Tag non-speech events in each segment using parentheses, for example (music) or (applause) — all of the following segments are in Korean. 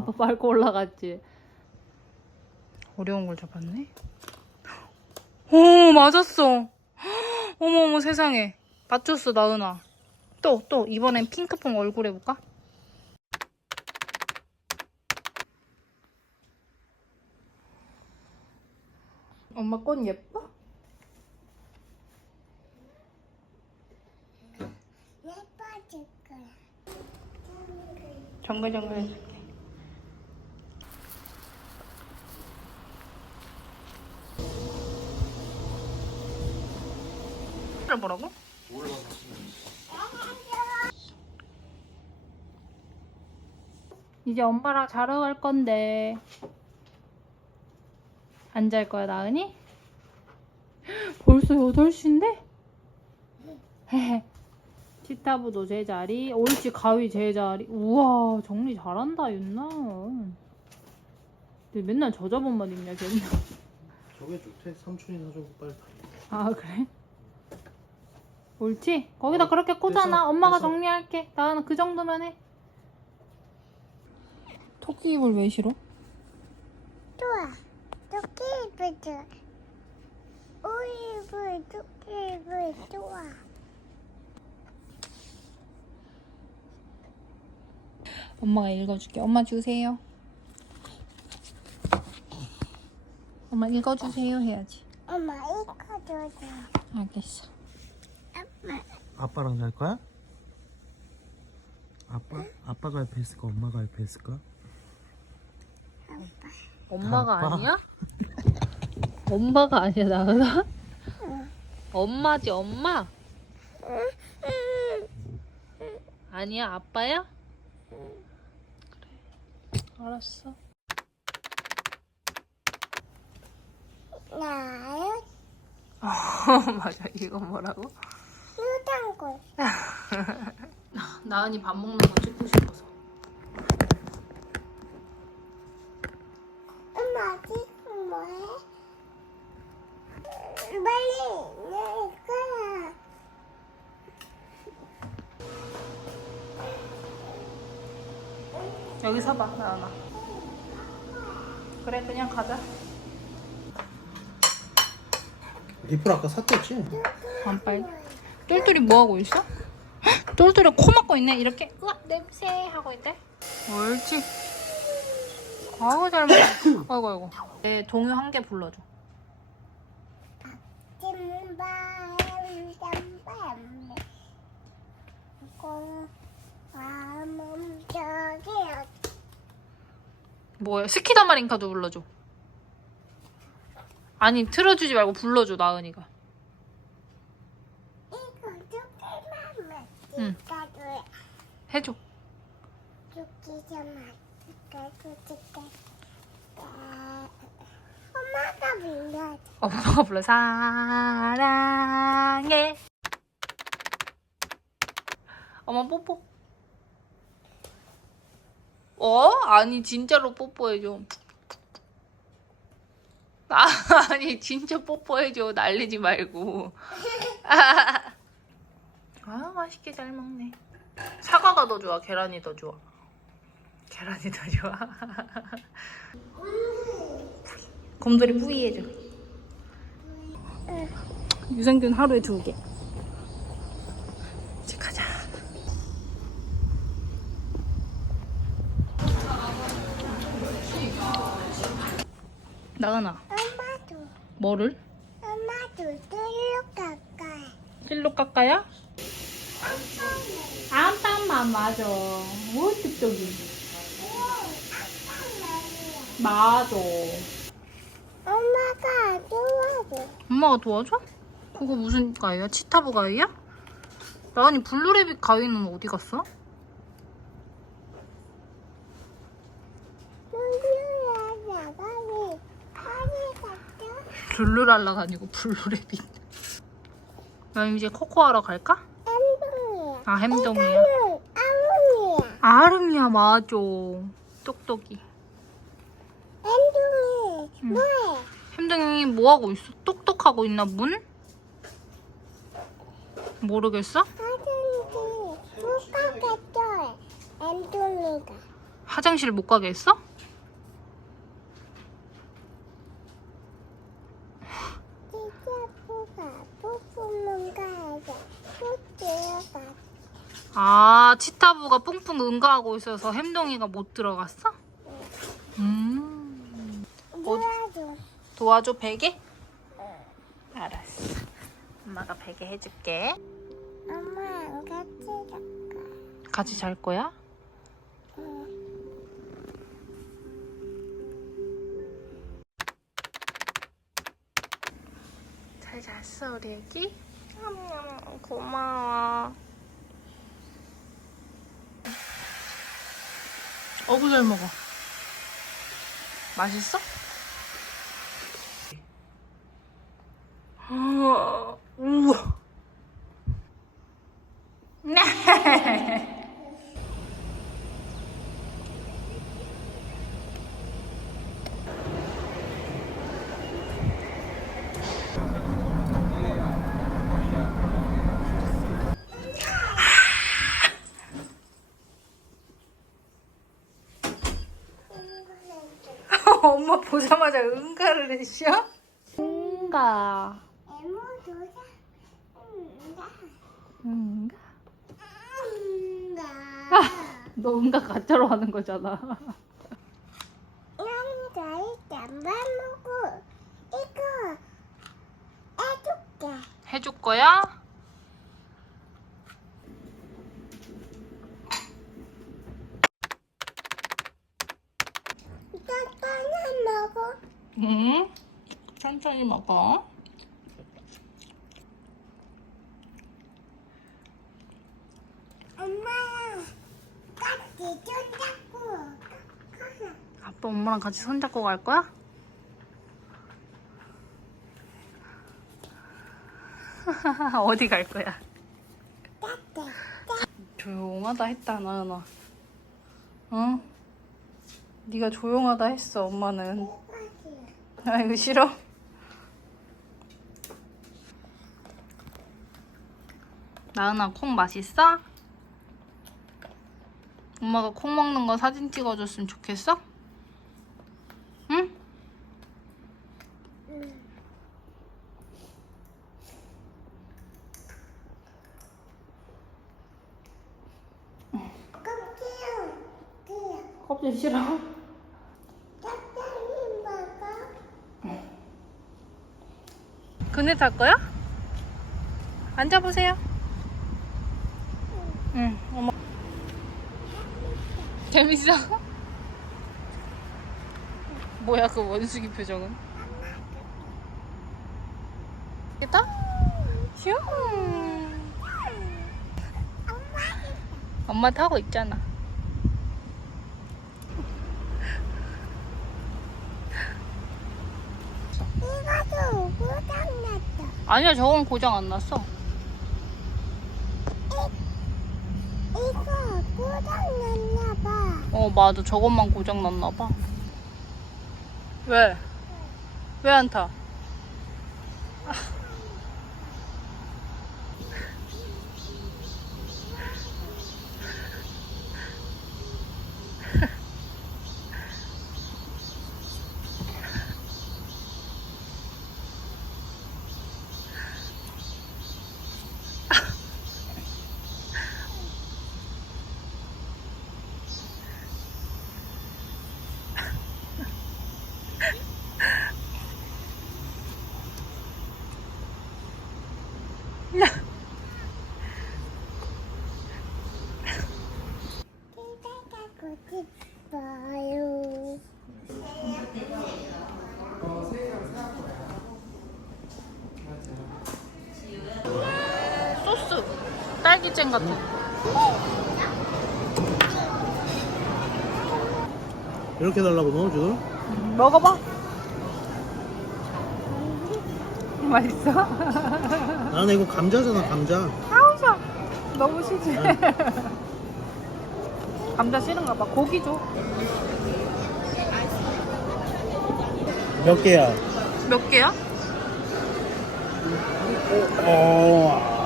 아, 아빠 밟고 올라갔지. 어려운 걸 잡았네. 오, 맞았어. 어머, 어머, 세상에. 맞췄어, 나은아. 또, 또, 이번엔 핑크퐁 얼굴 해볼까? 엄마 꽃 예뻐? 예뻐질 거야. 정글정글 해줄게. 뭐라고? 이제 엄마랑 자러 갈 건데 안 잘 거야 나은이? 벌써 8시인데? 치타부도 (laughs) 제자리 옳지 가위 제자리 우와 정리 잘한다 윤나 근데 맨날 저 잡은만 입냐 걔는 저게 좋대. 삼촌이 사주고 빨리 가. 아 그래? 옳지? 거기다 어, 그렇게 꽂아놔 됐어, 엄마가 됐어. 정리할게 나는 그 정도만 해 토끼 입을 왜 싫어? 좋아. 토끼 입을 좋아. 입을 토끼 입을 좋아. 엄마가 읽어줄게 엄마 주세요 엄마 읽어주세요 해야지 엄마 이거 줘줘. 알겠어. 아빠랑 잘 거야? 아빠? 아빠가 옆에 있을까? 엄마가 옆에 있을까? 엄마가 아빠? 아니야? 엄마가 아니야 나은아? 엄마지 엄마? 아니야 아빠야? 그래 알았어 나요 (laughs) 맞아 이거 뭐라고? 수단골. (laughs) 나은이 밥 먹는 거 찍고 싶어서 엄마 지금 뭐해? 빨리 내 거야. 여기 서봐 나은아 그래 그냥 가자 리플 아까 샀댔지? 안 빨리 똘똘이 뭐 하고 있어? 헉, 똘똘이 코 막고 있네 이렇게. 으악 냄새 하고 있대. 옳지. 아우 잘 먹어. (coughs) 아이고 아이고. 내 동요 한 개 불러줘. 뭐야? 스키다마링카도 불러줘. 아니 틀어주지 말고 불러줘 나은이가 이거 조금만 응. 해줘. 죽기 찍어줄게 엄마가 불러줘. 엄마가 불러. 사랑해. 엄마 뽀뽀. 어? 아니 진짜로 뽀뽀해줘. 아, (laughs) 아니 진짜 뽀뽀해줘. 날리지 말고. 아 (laughs) 맛있게 잘 먹네 사과가 더 좋아 계란이 더 좋아 계란이 더 좋아 (laughs) 곰돌이 뿌이 해줘 유산균 하루에 두 개. 이제 가자. 나은아, 엄마도 뭐를? 엄마도 들러 가까이 실로 깎아야? 안방만 맞아. 어디 쪽이? 맞아. 엄마가 도와줘. 엄마가 도와줘? 그거 무슨 가위야? 치타브 가위야? 라니 블루레빗 가위는 어디 갔어? 블루랄라가 아니고 블루레빗. (laughs) 나 이제 코코아러 갈까? 아 햄동이야. 응, 아문이야. 아름이야 맞아. 똑똑이. 엠동이 뭐해? 햄동이 뭐 하고 있어? 똑똑하고 있나 문? 모르겠어? 화장실 못 가겠어. 엠동이가. 화장실 못 가게 했어? 치자부가 뽀뽀문 가야지. 꼭 들어가. 아 치타부가 뿡뿡 응가하고 있어서 햄동이가 못 들어갔어? 음 도와줘. 도와줘 베개? 알았어. 엄마가 베개 해줄게. 엄마랑 같이 갈까? 같이 잘 거야? 응. 잘 잤어 우리 애기? 음, 고마워. 어구 잘 먹어. 맛있어? (gasps) 우와. 우와. 네. (laughs) 엄마 보자마자 응가를 해쉬어? 응가. 에모. 응가. 응가? 응가. 너 응가 가짜로 하는 거잖아. 일단 밥 먹고 이거 해줄게. 해줄 거야? 이거 하나 먹어. 응. 천천히 먹어. 엄마랑 같이 손잡고 가자. 아빠 엄마랑 같이 손잡고 갈 거야? (laughs) 어디 갈 거야? 조용하다 했다 나연아. 응? 네가 조용하다 했어 엄마는. 아 이거 싫어? 나은아 콩 맛있어? 엄마가 콩 먹는 거 사진 찍어줬으면 좋겠어? 응? 껍질. 그냥 껍질 싫어? 짭짤이 먹어. 그네 탈 거야? 앉아보세요. 응, 어머. 재밌어? (laughs) 뭐야 그 원숭이 표정은? 있다? 슝. 엄마 타고 있잖아. 이거도 고장났다. 아니야 저건 고장 안 났어. 이거 고장났나 봐. 어 맞아 저것만 고장 났나 봐. 왜? 왜 안 타? 기다리고 싶어요. 소스 딸기잼 같은. 이렇게 달라고 넣어줘? 먹어봐. 맛있어? 나는 이거 감자잖아 감자 아우 싫어. 너무 싫지. (laughs) 감자 싫은가 봐. 고기 줘. 몇 개야? 몇 개야? 어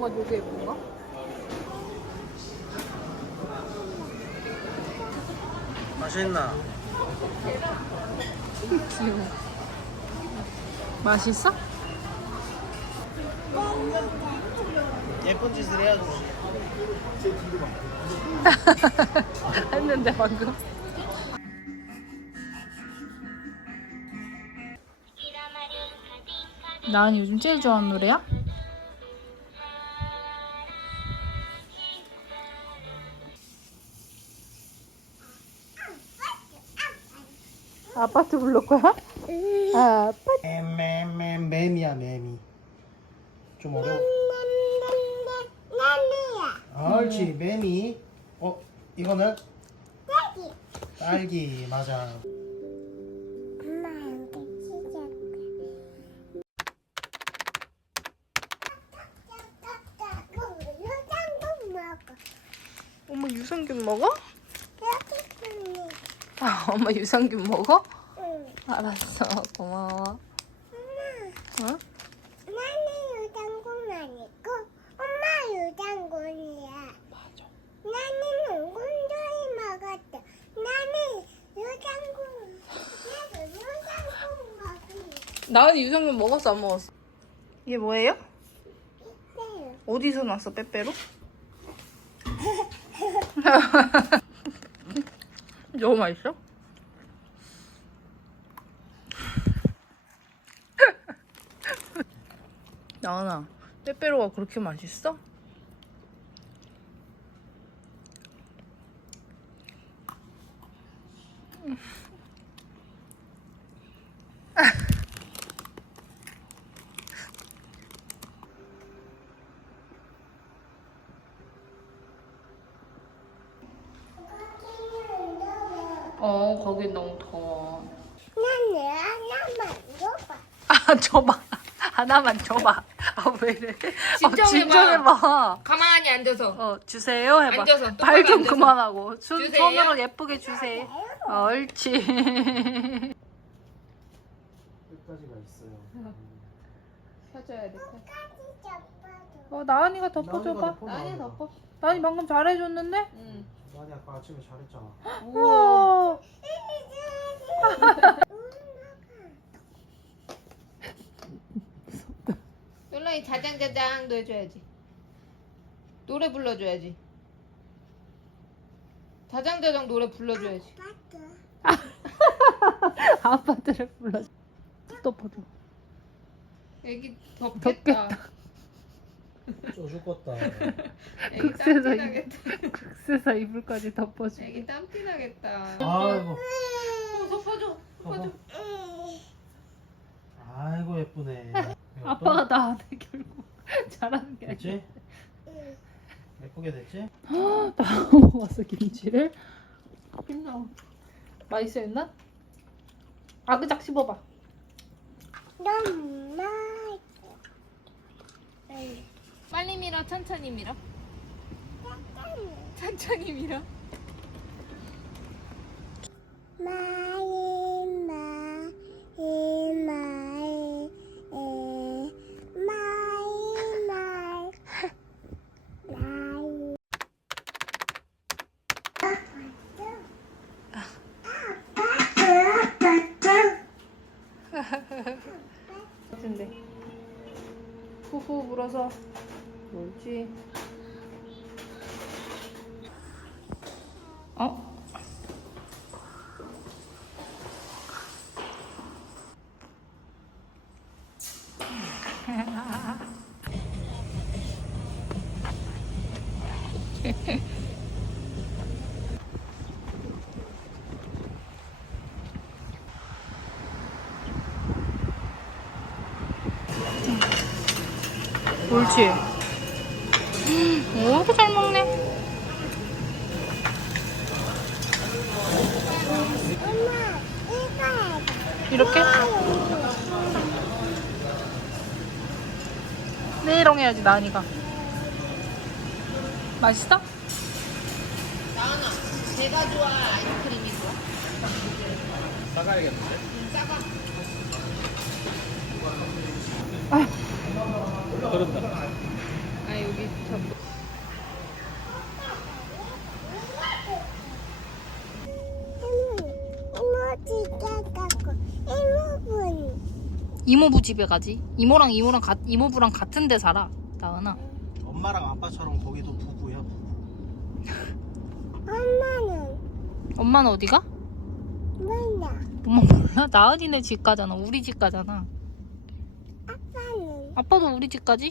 예쁜가 요게 예쁜가? 맛있나? 귀여워. (laughs) 맛있어? 예쁜 짓을 해야지 (laughs) 했는데 방금. 나은이 요즘 제일 좋아하는 노래야? 아파트 불러 거야? 아파트. 맴맴맴 매미야 매미 좀 어려워 나니야. 옳지 매미 어 이거는 딸기. 딸기 맞아 엄마한테. 엄마 유산균 먹어? 이렇게 끓니. 아, 엄마 유산균 먹어? 응. 알았어. 고마워. 엄마. 어? 나는 요장군 아니고 엄마 요장군이야. 맞아. 나는 옹군조이 먹었다. 나는 요장군. 나도 요장군 먹으니. 나은이 유산균 먹었어, 안 먹었어? 이게 뭐예요? 있어요. 어디서 났어, 빼빼로? (laughs) 너무 맛있어? (laughs) 나은아, 빼빼로가 그렇게 맛있어? 어, 거긴 너무 더워. 나는 하나만 줘봐. 아, 줘봐. 하나만 줘봐. 아, 왜 이래? 진정해봐. 어, 진정해봐. 가만히 앉아서 어, 주세요 해봐. 앉아서, 똑바로 발좀 앉아서. 그만하고. 손, 주세요. 손으로 예쁘게 주세요. 어, 옳지. 끝까지가 있어요 펴줘야 돼. 어, 나은이가 덮어줘봐. 아니 덮어. 나은이 방금 잘해줬는데? 응. 많이 아까 아침에 잘했잖아 우와. (laughs) 솔라이 자장자장도 해줘야지. 노래 불러줘야지. 자장자장 노래 불러줘야지. 아빠들을 불러. 덮어줘. 애기 덥겠다. 쪄 죽겠다 애기 (laughs) 극세서 땀 이- 나겠다. 극세사 이불까지 덮어줘. 애기 땀띠 나겠다. 아이고 어, 덮어줘. 덮어줘. 아이고 예쁘네 아빠가 나한테 결국 (laughs) 잘하는 게 아니야. 됐지? 예쁘게 됐지? 다 (laughs) 먹었어 김치를. 힘나. 맛있어 했나? 아그작 씹어봐. 너무 맛있어. 빨리 밀어. 천천히 밀어. 천천히 밀어. 마이 음. 옳지. 오, 이렇게 잘 먹네. 이렇게? 네롱 해야지, 나니가. 맛있어? 나은아, 내가 좋아 아이스크림이 좋아? 싸가야겠는데? 싸가. 그런다. 아 여기 저 이모분 이모부 집에 가지. 이모랑 이모랑 가, 이모부랑 같은 데 살아. 나은아. 엄마랑 아빠처럼 거기도 부부야. 엄마는 엄마는 어디가? 몰라 엄마 몰라? 나은이네 집 가잖아. 우리 집 가잖아. 아빠는 아빠도 우리 집 가지?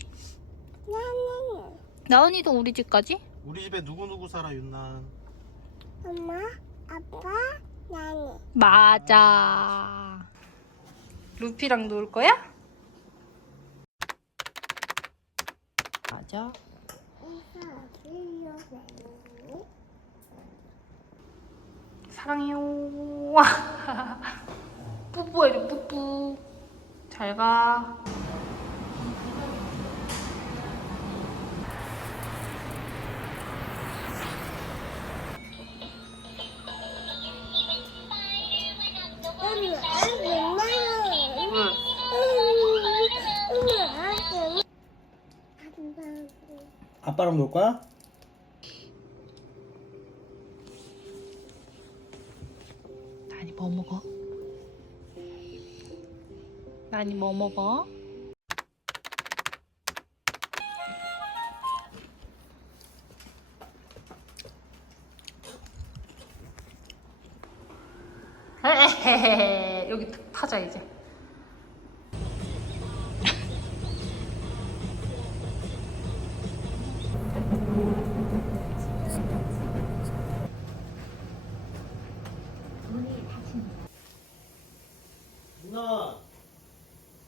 나는 나은이도 우리 집 가지? 우리 집에 누구 누구 살아 윤난? 엄마 아빠 나는 맞아. 루피랑 놀 거야? 맞아. 이거 빌려내니 사랑해요. (laughs) 뿌뿌해줘, 뿌뿌. 잘 가. 왜? 아빠랑 놀 거야? 나니 뭐 먹어?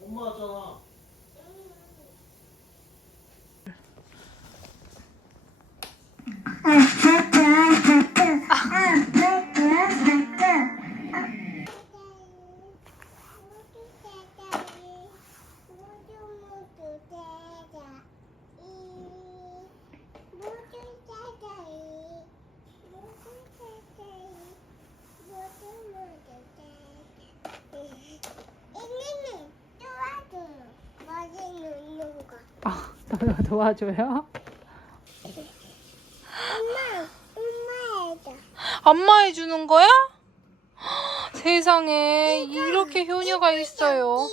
엄마 왔잖아. 아 도와줘요? 엄마, 엄마 해줘. 안마 해주는 거야? 세상에 이렇게 효녀가 있어요.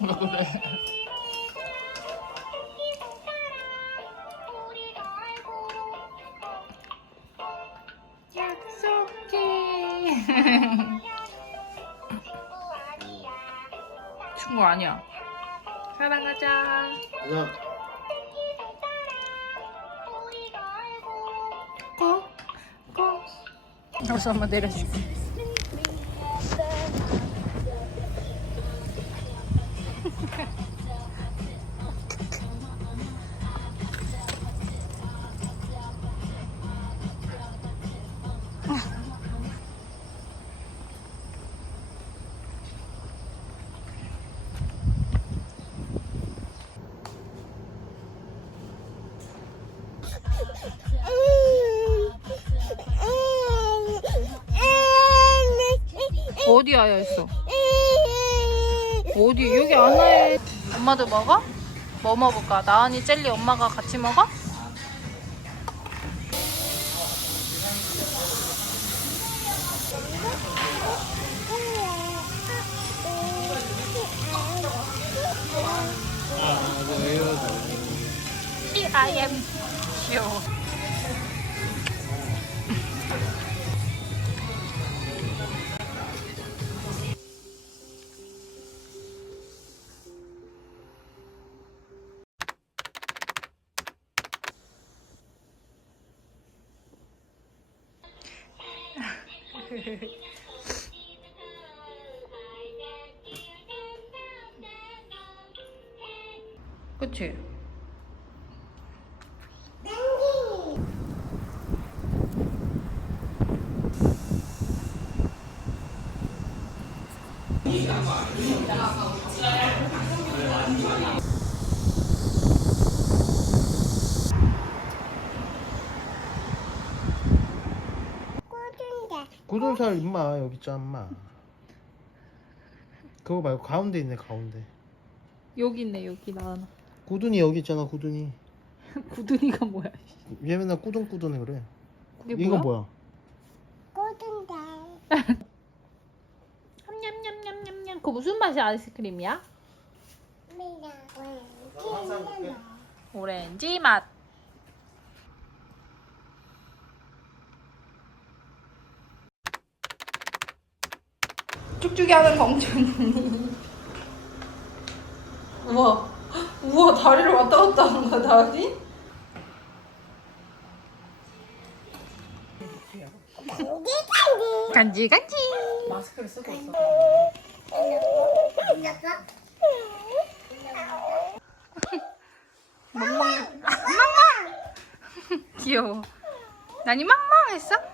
약속해. (laughs) 아니야. 사랑하자. 윤난. 고, 고. 여기서 한번 내려줄게. 어디 아야 있어? 어디 여기 안에 엄마도 먹어? 뭐 먹을까? 나은이 젤리 엄마가 같이 먹어? I am sure. 그치? 굳은 살 임마 여기 있잖아 임마. 그거 말고 가운데 있네 가운데. 여기 있네 여기 나 하나. 구dun이 여기 있잖아 구dun이 (laughs) 구dun이가 뭐야? 얘 맨날 꾸둥꾸둥해 그래 그게 이건 뭐야? 꼬등달. 냠냠냠냠냠. 그 무슨 맛이 아이스크림이야? 오렌지 맛. 쭉쭉이 하는 공주님. 우와, 우와 다리를 왔다 갔다 하는 거야 다리? 간지 간지. 마스크를 쓰고 있어. 멍멍 멍멍 (laughs) 귀여워 난이 멍멍했어? (laughs)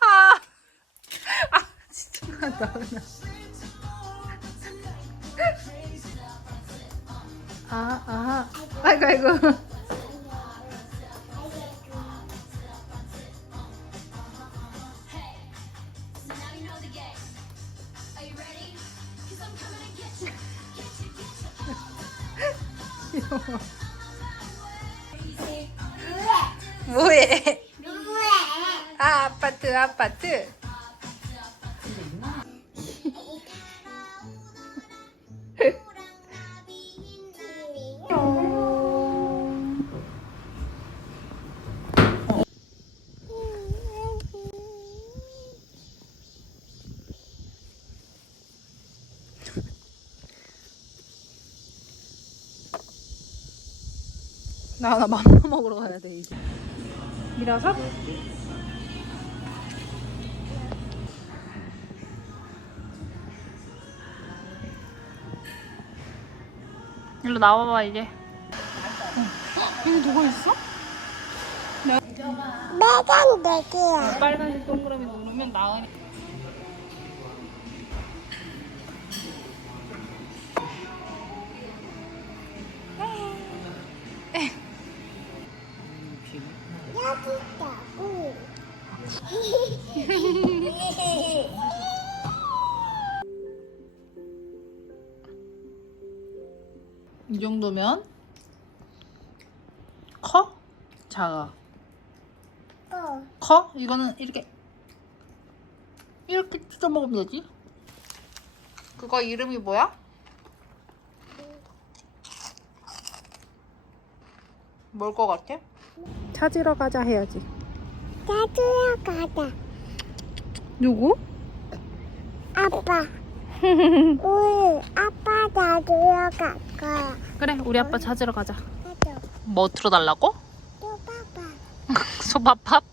아, 아 진짜 나나 아, 아, 아이고, 아이고. (laughs) 뭐해? 누구야? 아, 아파트, 아파트. 나, 나 맘마 먹으러 가야 돼, 이제. 밀어서? 일로 나와봐, 이제. 어. 여기 누가 있어? 매단 대기야. 빨간색 동그라미 누르면 나은이. 이 정도면 커? 작아? 어. 커? 이거는 이렇게 이렇게 찢어 먹으면 되지? 그거 이름이 뭐야? 뭘 것 같아? 찾으러 가자 해야지. 찾으러 가자. 누구? 아빠. (laughs) 우리 아빠 찾으러 갈 거야. 그래, 우리 아빠 찾으러 가자. 가자. 뭐 틀어달라고? 또 봐봐. 소밥밥?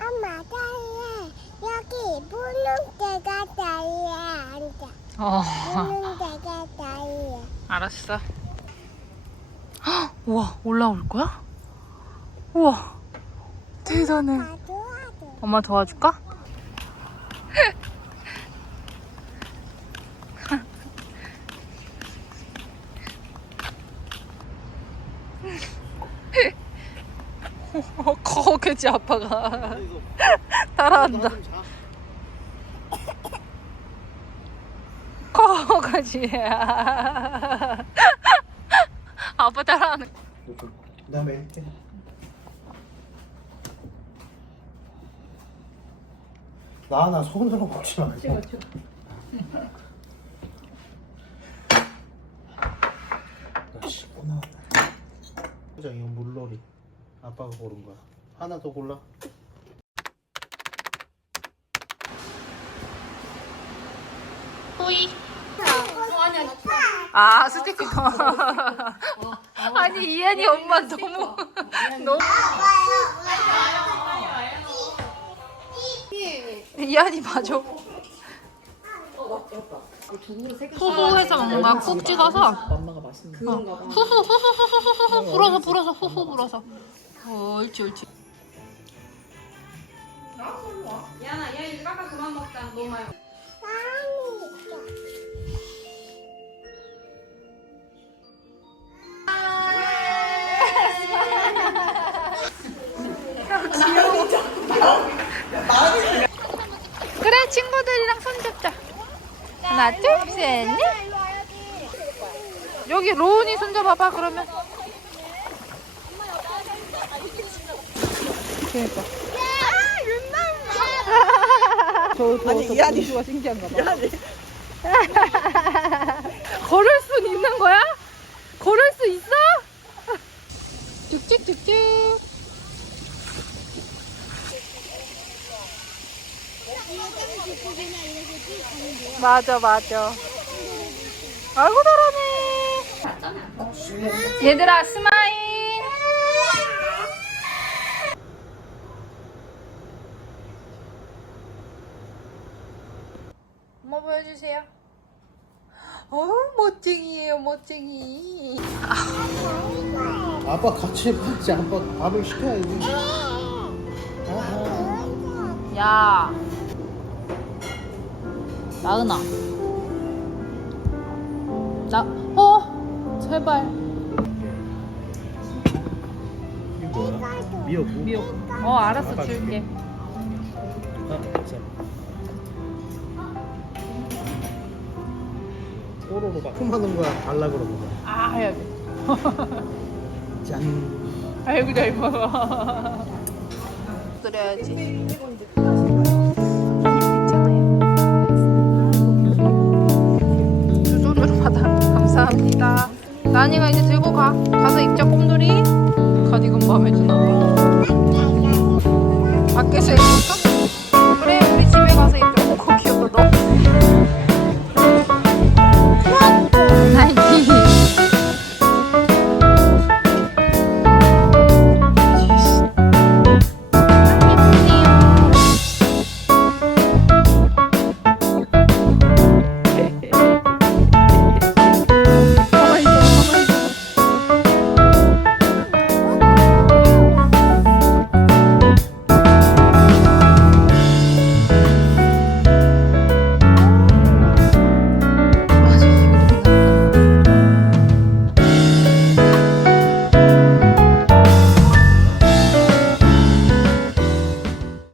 엄마 자리에 여기 분홍대가 자리에 앉아. 어, 분홍대가 자리에. 알았어. 헉, (gasps) 우와, 올라올 거야? 우와, 대단해. 엄마 도와줄까? (laughs) 어, 커, 그지 아빠가 따라한다. 그지 (laughs) 아빠 따라하는. 그 다음에 이렇게 나나 손으로 먹지 말고 찍어 찍어 역시 나왔네 자 이건 물놀이 아빠가 고른 거야 하나 더 골라 뿌이. 아 스티커. 아니 이한이 엄마 너무 너무. 봐줘. 후후해서 먹는 거야. 푹 찍어서. 엄마가 맛있는 거. 어. 후후 후 후후 후후 불어서 불어서 후후 불어서. 옳지 옳지. 야나 얘 이거 깎아 그만 먹자. 너무 많이. 하나, 둘, 셋, 넷. 여기 로운이 손 잡아봐, 그러면. 그러니까. 저, 저, 아니, 저 이한이. 분수가 신기한가 봐. 미안해. (laughs) 걸을 수 있는 거야? 걸을 수 있어? 쭉쭉쭉쭉. 맞아, 맞아. 아이고, 잘하네. 얘들아, 스마일. 엄마 보여주세요. 어, 멋쟁이에요, 멋쟁이. 아빠 같이 해봐야지 아빠 밥을 시켜야지. 야, 나은아. 나, 어, 제발. 미역국? 미역. 어, 알았어, 줄게. 아, 자. 꼬로로 막 품하는 거야 달라 그러는 거야 아, 해야 돼. (laughs) 짠 아이고, 잘 먹어. 드려야지. 나니가 이제 들고 가. 가서 입자 꼼돌이. 가디건 마음에 드나 봐. 밖에서 입을까?